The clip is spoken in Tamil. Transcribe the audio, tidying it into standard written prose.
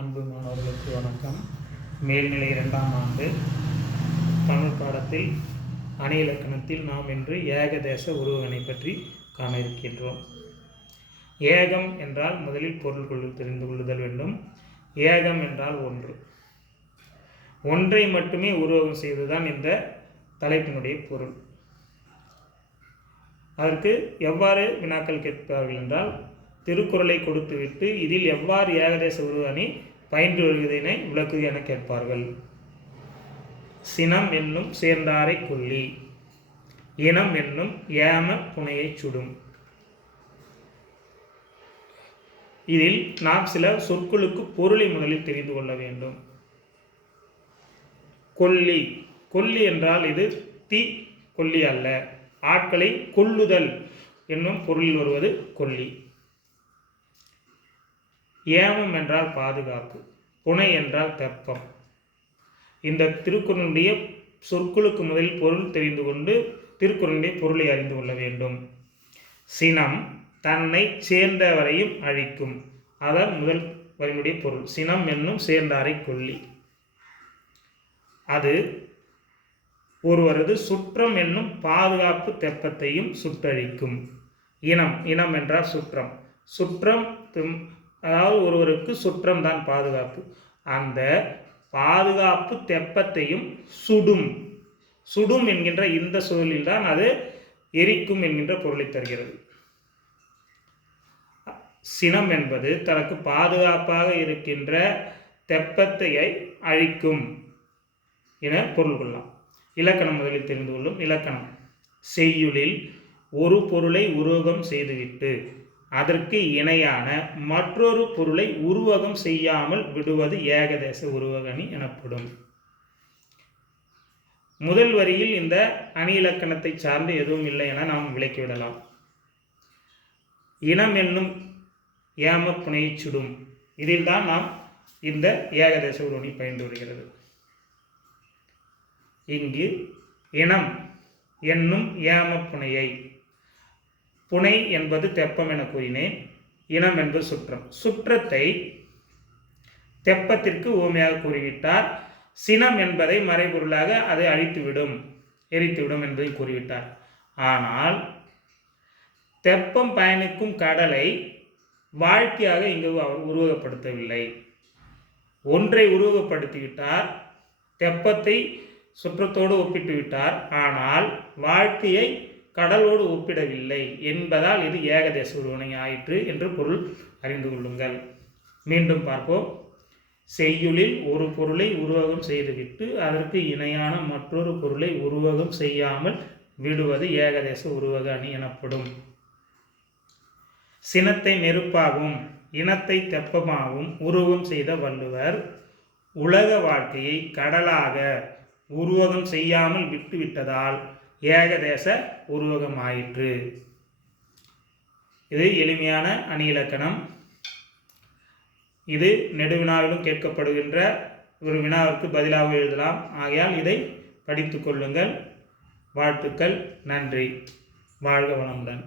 அன்பு மாணவர்களுக்கு வணக்கம். மேல்நிலை 2ஆம் ஆண்டு தமிழ் பாடத்தில் அணி இலக்கணத்தில் நாம் இன்று ஏகதேச உருவகணை பற்றி காண இருக்கின்றோம். ஏகம் என்றால் முதலில் பொருள் தெரிந்து கொள்ளுதல் வேண்டும். ஏகம் என்றால் ஒன்று. ஒன்றை மட்டுமே உருவகம் செய்வதுதான் இந்த தலைப்பினுடைய பொருள். அதற்கு எவ்வாறு வினாக்கள் கேட்பார்கள் என்றால், திருக்குறளை கொடுத்துவிட்டு இதில் எவ்வாறு ஏகதேச உருவகணை பயின்று வருவதனை விளக்குக என கேட்பார்கள். சினம் என்னும் சேர்ந்தாரை கொல்லி, இனம் என்னும் ஏம புனையை சுடும். இதில் நாம் சில சொற்களுக்கு பொருளை முதலில் தெரிந்து கொள்ள வேண்டும். கொல்லி, கொல்லி என்றால் இது தீ கொல்லி அல்ல, ஆட்களை கொல்லுதல் என்னும் பொருளில் வருவது கொல்லி. ஏமம் என்றால் பாதுகாப்பு, புனை என்றால் தெப்பம். இந்த திருக்குறளுடைய சொற்களுக்கு முதலில் பொருள் தெரிந்து கொண்டு திருக்குறளுடைய பொருளை அறிந்து கொள்ள வேண்டும். சினம் தன்னை சேர்ந்தவரையும் அழிக்கும், அதான் முதல் வரியினுடைய பொருள். சினம் என்னும் சேர்ந்தாரை கொல்லி. அது ஒருவரது சுற்றம் என்னும் பாதுகாப்பு தெப்பத்தையும் சுட்டழிக்கும். இனம், இனம் என்றால் சுற்றம். சுற்றம் அதாவது ஒருவருக்கு சுற்றம் தான் பாதுகாப்பு. அந்த பாதுகாப்பு தெப்பத்தையும் சுடும். சுடும் என்கின்ற இந்த சொல்லில் தான் அது எரிக்கும் என்கின்ற பொருளை தருகிறது. சினம் என்பது தனக்கு பாதுகாப்பாக இருக்கின்ற தெப்பத்தையை அழிக்கும் என பொருள் கொள்ளலாம். இலக்கணம் முதலில் தெரிந்து கொள்ளும். இலக்கணம்: செய்யுளில் ஒரு பொருளை உருவகம் செய்துவிட்டு அதற்கு இணையான மற்றொரு பொருளை உருவகம் செய்யாமல் விடுவது ஏகதேச உருவகணி எனப்படும். முதல் வரியில் இந்த அணி இலக்கணத்தை சார்ந்து எதுவும் இல்லை என நாம் விளக்கிவிடலாம். இனம் என்னும் ஏம புனையை சுடும், இதில் தான் நாம் இந்த ஏகதேச உருவகணி பயின்று வருகிறது. இங்கு இனம் என்னும் ஏம புனையை, புனை என்பது தெப்பம் என கூறினேன். இனம் என்பது சுற்றம். சுற்றத்தை தெப்பத்திற்கு உவமையாக கூறிவிட்டார். சினம் என்பதை மறைபொருளாக அதை அழித்துவிடும், எரித்துவிடும் என்பதை கூறிவிட்டார். ஆனால் தெப்பம் பயணிக்கும் கடலை வாழ்க்கையாக இங்கு அவர் உருவகப்படுத்தவில்லை. ஒன்றை உருவகப்படுத்திவிட்டார், தெப்பத்தை சுற்றத்தோடு ஒப்பிட்டு விட்டார். ஆனால் வாழ்க்கையை கடலோடு ஒப்பிடவில்லை என்பதால் இது ஏகதேச உருவகணை ஆயிற்று என்று பொருள் அறிந்து கொள்ளுங்கள். மீண்டும் பார்ப்போம். செய்யுளில் ஒரு பொருளை உருவகம் செய்துவிட்டு அதற்கு இணையான மற்றொரு பொருளை உருவகம் செய்யாமல் விடுவது ஏகதேச உருவக அணி எனப்படும். சினத்தை நெருப்பாகவும் இனத்தை தெப்பமாகவும் உருவகம் செய்த வள்ளுவர் உலக வாழ்க்கையை கடலாக உருவகம் செய்யாமல் விட்டுவிட்டதால் ஏகதேச உருவகம் ஆயிற்று. இது எளிமையான அணி இலக்கணம். இது நெடுவினாவிலும் கேட்கப்படுகின்ற ஒரு வினாவிற்கு பதிலாக எழுதலாம். ஆகையால் இதை படித்து கொள்ளுங்கள். வாழ்த்துக்கள். நன்றி. வாழ்க வளமுடன்.